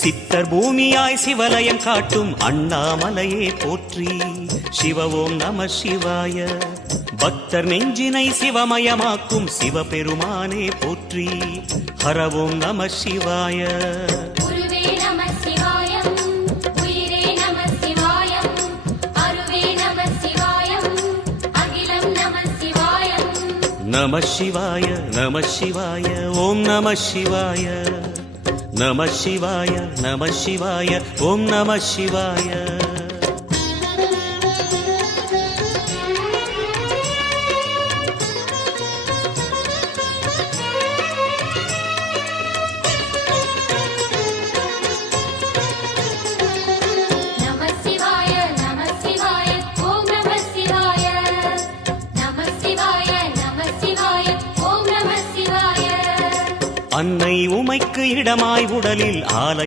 சித்தர் பூமியாய் சிவலயம் காட்டும் அண்ணாமலையே போற்றி. சிவ ஓம் நம சிவாய. பக்தர் நெஞ்சினை சிவமயமாக்கும் சிவபெருமானே போற்றி. ஹர ஓம் நம சிவாய. நம சிவாய நம சிவாய ஓம் நம சிவாய. நம சிவாய நம சிவாய ஓம் நம சிவாய. அன்னை உமைக்கு இடமாய் உடலில் ஆலை